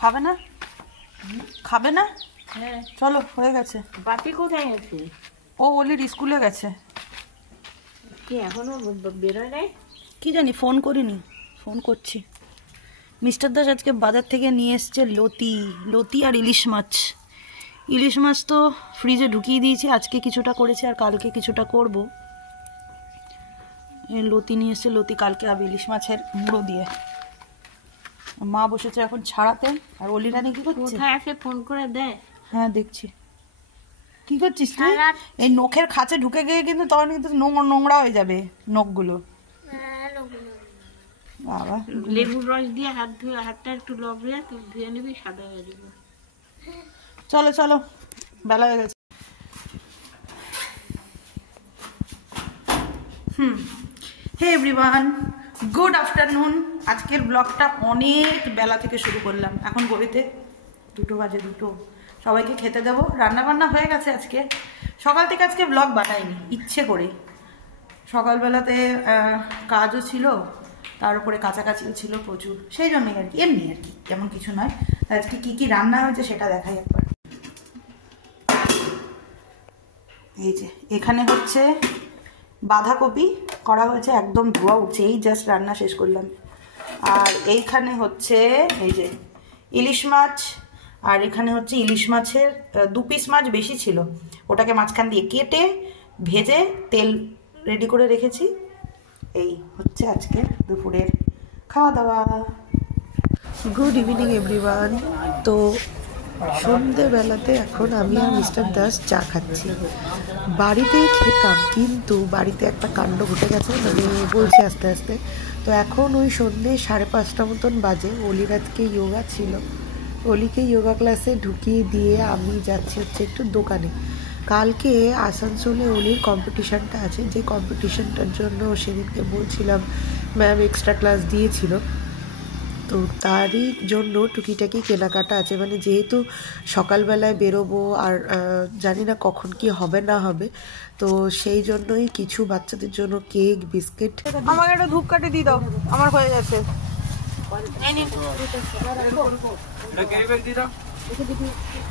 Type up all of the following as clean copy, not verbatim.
খাবে না? খাবে না? হ্যাঁ চলো, হয়ে গেছে। বাপি কোথায় গেছে? ও ওলির স্কুলে গেছে। কি এখনো বেরোয় নাই? কি জানি, ফোন করিনি, ফোন করছি। মিস্টার দাস আজকে বাজার থেকে নিয়ে এসছে লতি আর ইলিশ মাছ। ইলিশ মাছ তো ফ্রিজে ঢুকিয়ে দিয়েছি, আজকে কিছুটা করেছি আর কালকে কিছুটা করব। লতি নিয়ে এসছে, লতি কালকে হবে ইলিশ মাছের মুড়ো দিয়ে। মা বসেছে এখন ছাড়াতে। আর অলি রানী কি করছে? কোথায় আছে ফোন করে দে। হ্যাঁ দেখছি। কি করছিস তুই? এই নখের খাঁচে ঢুকে গিয়ে কিন্তু তখন কিন্তু নোংরা হয়ে যাবে নখগুলো। বাবা, লেবুর রস দিয়ে হাত ধুয়ে, হাতটা একটু লবড়ে তুই ধুয়ে নিবি, সাদা হয়ে যাবে। চলো চলো, বেলা হয়ে গেছে। Hey everyone, good afternoon. আজকের ব্লগটা অনেক বেলা থেকে শুরু করলাম। এখন ঘড়িতে 2 বাজে। সবাইকে খেতে দেবো। রান্নাবান্না হয়ে গেছে আজকে। সকাল থেকে আজকে ব্লগ বানাইনি ইচ্ছে করে। সকালবেলাতে কাজও ছিল, তার উপরে কাছাকাছিও ছিল প্রচুর, সেই জন্যই আর কি, এমনি আর কি, তেমন কিছু নয়। আজকে কি কি রান্না হয়েছে সেটা দেখাই একবার। এই যে এখানে হচ্ছে বাঁধাকপি করা হয়েছে, একদম ধোয়া উঠছে, এই জাস্ট রান্না শেষ করলাম। আর এইখানে হচ্ছে এই যে ইলিশ মাছ, আর এখানে হচ্ছে ইলিশ মাছের 2 পিস মাছ বেশি ছিল, ওটাকে মাঝখান দিয়ে কেটে ভেজে তেল রেডি করে রেখেছি। এই হচ্ছে আজকে দুপুরের খাওয়া দাওয়া। Good evening everyone. তো সন্ধেবেলাতে এখন আমি আর মিস্টার দাস চা খাচ্ছি। বাড়িতেই খেতাম, কিন্তু বাড়িতে একটা কাণ্ড ঘটে গেছে, মানে বলছি আস্তে আস্তে। তো এখন ওই সন্ধে 5:30 মতন বাজে। অলির আজকে যোগা ছিল, অলিকে যোগা ক্লাসে ঢুকিয়ে দিয়ে আমি যাচ্ছি হচ্ছে একটু দোকানে। কালকে আসানসোলে অলির কম্পিটিশানটা আছে, যে কম্পিটিশানটার জন্য সেদিনকে বলছিলাম ম্যাম এক্সট্রা ক্লাস দিয়েছিল। তো তারই জন্য টুকিটাকি কেনাকাটা আছে, মানে যেহেতু সকালবেলায় বেরোবো আর জানি না কখন কি হবে না হবে, তো সেই জন্যই কিছু বাচ্চাদের জন্য কেক, বিস্কিট। আমাকে একটা ধূপকাঠি দিয়ে দাও, আমার হয়ে গেছে।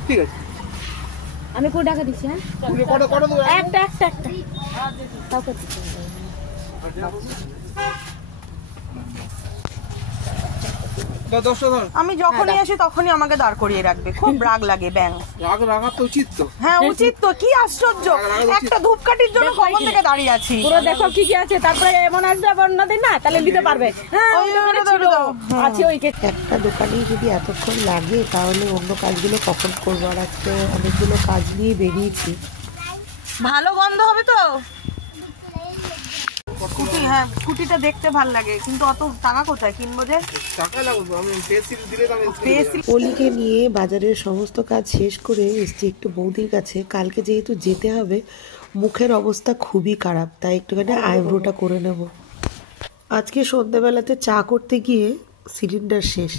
ঠিক আছে, আমি কো টাকা দিচ্ছি। হ্যাঁ একটা আমি যখনই আসি তখনই আমাকে দাঁড় করিয়ে রাখবে, খুব রাগ লাগে। ব্যাং রাগ রাগা তো উচিত তো। হ্যাঁ উচিত তো, কি আশ্চর্য, একটা ধূপকাঠির জন্য কখন থেকে দাঁড়িয়ে আছি। পুরো দেখো কি কি আছে, তারপরে এমন আসবে আবার অন্যদিন না, তাহলে নিতে পারবে। হ্যাঁ আছে ওই কেক। একটা দোকানেই যদি এতক্ষণ লাগে তাহলে অন্য কাজগুলো কখন করবো? আর আজকে অনেকগুলো কাজ নিয়ে বেরিয়েছি। ভালো গন্ধ হবে তো স্কুটি। হ্যাঁ স্কুটিটা দেখতে ভাল লাগে, কিন্তু অত টাকা কোথায় কিনবো যে? টাকা লাগবে, আমি পেন্সিল দিলে তো আমি অলিকে নিয়ে বাজারের সমস্ত কাজ শেষ করে এসছি একটু বৌদির কাছে। কালকে যেহেতু যেতে হবে, মুখের অবস্থা খুবই খারাপ, তাই একটুখানি আইব্রোটা করে নেব। আজকে সন্ধ্যেবেলাতে চা করতে গিয়ে সিলিন্ডার শেষ,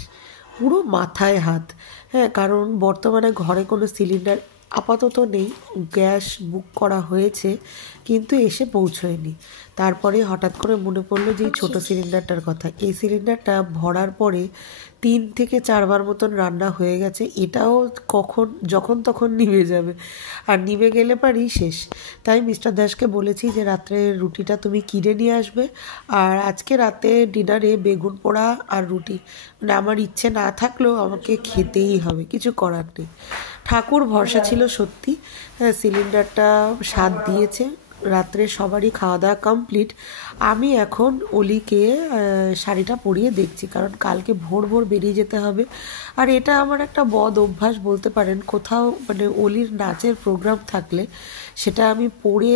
পুরো মাথায় হাত। হ্যাঁ, কারণ বর্তমানে ঘরে কোনো সিলিন্ডার আপাতত নেই। গ্যাস বুক করা হয়েছে কিন্তু এসে পৌঁছয়নি। তারপরে হঠাৎ করে মনে পড়লো যে এই ছোটো সিলিন্ডারটার কথা। এই সিলিন্ডারটা ভরার পরে 3 থেকে 4 বার মতন রান্না হয়ে গেছে। এটাও যখন তখন নিভে যাবে, আর নিভে গেলে পারি শেষ। তাই মিস্টার দাসকে বলেছি যে রাত্রে রুটিটা তুমি কিনে নিয়ে আসবে, আর আজকে রাতে ডিনারে বেগুন পোড়া আর রুটি, মানে আমার ইচ্ছে না থাকলেও আমাকে খেতেই হবে, কিছু করার নেই। ঠাকুর ভরসা ছিল সত্যি। হ্যাঁ, সিলিন্ডারটা স্বাদ দিয়েছে। রাত্রে সবারই খাওয়া দাওয়া কমপ্লিট। আমি এখন অলিকে শাড়িটা পরিয়ে দেখছি, কারণ কালকে ভোর ভোর বেরিয়ে যেতে হবে। আর এটা আমার একটা বদ অভ্যাস বলতে পারেন। কোথাও মানে অলির নাচের প্রোগ্রাম থাকলে সেটা আমি পরে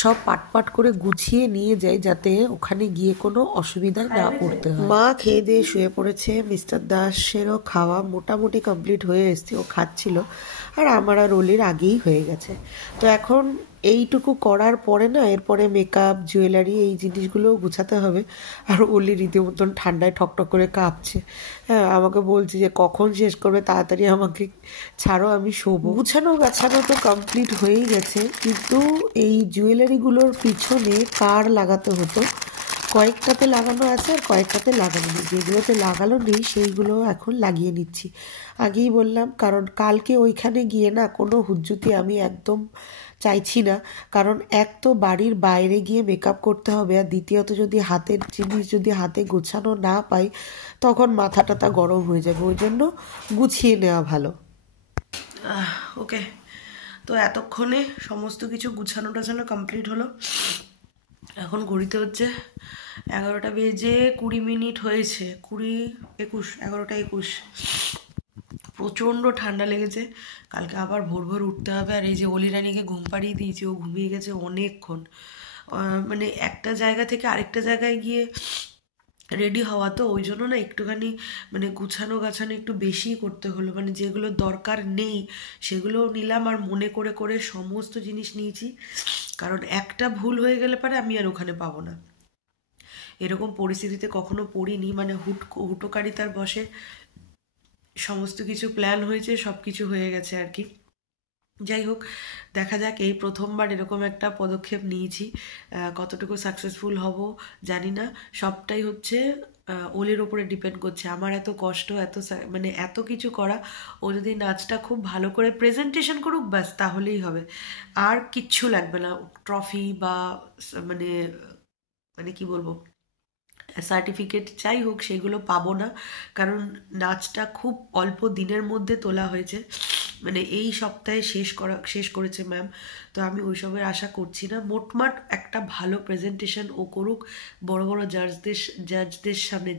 সব পাট করে গুছিয়ে নিয়ে যাই, যাতে ওখানে গিয়ে কোনো অসুবিধা না পড়তে হয়। মা খেয়ে দিয়ে শুয়ে পড়েছে। মিস্টার দাসেরও খাওয়া মোটামুটি কমপ্লিট হয়ে এসছে, ও খাচ্ছিল। আর আমার আর অলির আগেই হয়ে গেছে। তো এখন এইটুকু করার পরে না, এরপরে মেকআপ, জুয়েলারি, এই জিনিসগুলো গুছাতে হবে। আর অলি রীতিমতন ঠান্ডায় ঠকঠক করে কাঁপছে। হ্যাঁ, আমাকে বলছি যে কখন শেষ করবে, তাড়াতাড়ি আমাকে ছাড়ো, আমি শোবো। গুছানো গাছানো তো কমপ্লিট হয়েই গেছে, কিন্তু এই জুয়েলারিগুলোর পিছনে কার লাগাতে হতো কয়েকটাতে লাগানো আছে আর কয়েকটাতে লাগানো নেই, যেগুলোতে লাগানো নেই সেইগুলো এখন লাগিয়ে নিচ্ছি। আগেই বললাম, কারণ কালকে ওইখানে গিয়ে না কোনো হুজ্জুতি আমি একদম চাইছি না। কারণ এক তো বাড়ির বাইরে গিয়ে মেকআপ করতে হবে, আর দ্বিতীয়ত যদি হাতের জিনিস যদি হাতে গোছানো না পাই তখন মাথা টাথা গরম হয়ে যাবে, ওই জন্য গুছিয়ে নেওয়া ভালো। ওকে, তো এতক্ষণে সমস্ত কিছু গুছানো টাছানো কমপ্লিট হলো। এখন ঘড়িতে হচ্ছে 11টা বেজে 20 মিনিট হয়েছে, 11টা 21। প্রচণ্ড ঠান্ডা লেগেছে, কালকে আবার ভোর ভোর উঠতে হবে। আর এই যে অলি রানীকে ঘুম পাড়িয়ে দিয়েছি, ও ঘুমিয়ে গেছে অনেকক্ষণ। মানে একটা জায়গা থেকে আরেকটা জায়গায় গিয়ে রেডি হওয়া, তো ওই জন্য না একটুখানি মানে গুছানো গাছানো একটু বেশিই করতে হলো। মানে যেগুলো দরকার নেই সেগুলোও নিলাম, আর মনে করে করে সমস্ত জিনিস নিয়েছি। কারণ একটা ভুল হয়ে গেলে পরে আমি আর ওখানে পাবো না। এরকম পরিস্থিতিতে কখনো পড়িনি, মানে হুটোকারিতার বসে সমস্ত কিছু প্ল্যান হয়েছে, সব কিছু হয়ে গেছে আর কি। যাই হোক, দেখা যাক, এই প্রথমবার এরকম একটা পদক্ষেপ নিয়েছি, কতটুকু সাকসেসফুল হব জানি না। সবটাই হচ্ছে ওলের ওপরে ডিপেন্ড করছে। আমার এত কষ্ট, মানে এত কিছু করা, ও যদি নাচটা খুব ভালো করে প্রেজেন্টেশন করুক ব্যাস, তাহলেই হবে। আর কিচ্ছু লাগবে না, ট্রফি বা মানে মানে কি বলবো, সার্টিফিকেট যাই হোক সেগুলো পাবো না। কারণ নাচটা খুব অল্প দিনের মধ্যে তোলা হয়েছে, মানে এই সপ্তাহে শেষ করেছে ম্যাম। তো আমি ওইসবের আশা করছি না। মোটমাট একটা ভালো প্রেজেন্টেশন ও করুক বড় বড় জাজদের সামনে,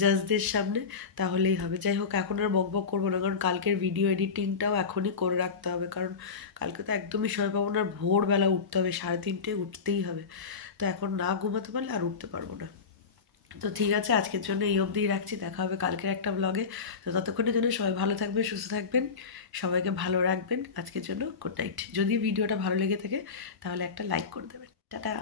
জাজদের সামনে, তাহলেই হবে। যাই হোক, এখন আর বকবক করবো না, কারণ কালকের ভিডিও এডিটিংটাও এখনই করে রাখতে হবে। কারণ কালকে তো একদমই সময় পাবো না, ভোরবেলা উঠতে হবে, 3:30 উঠতেই হবে। তো এখন না ঘুমাতে পারলে আর উঠতে পারবো না। তো ঠিক আছে, আজকের জন্য এই অবধিই রাখছি, দেখা হবে কালকের একটা ব্লগে। তো ততক্ষণের জন্য সবাই ভালো থাকবেন, সুস্থ থাকবেন, সবাইকে ভালো রাখবেন। আজকের জন্য গুড নাইট। যদি ভিডিওটা ভালো লেগে থাকে তাহলে একটা লাইক করে দেবেন। টাটা।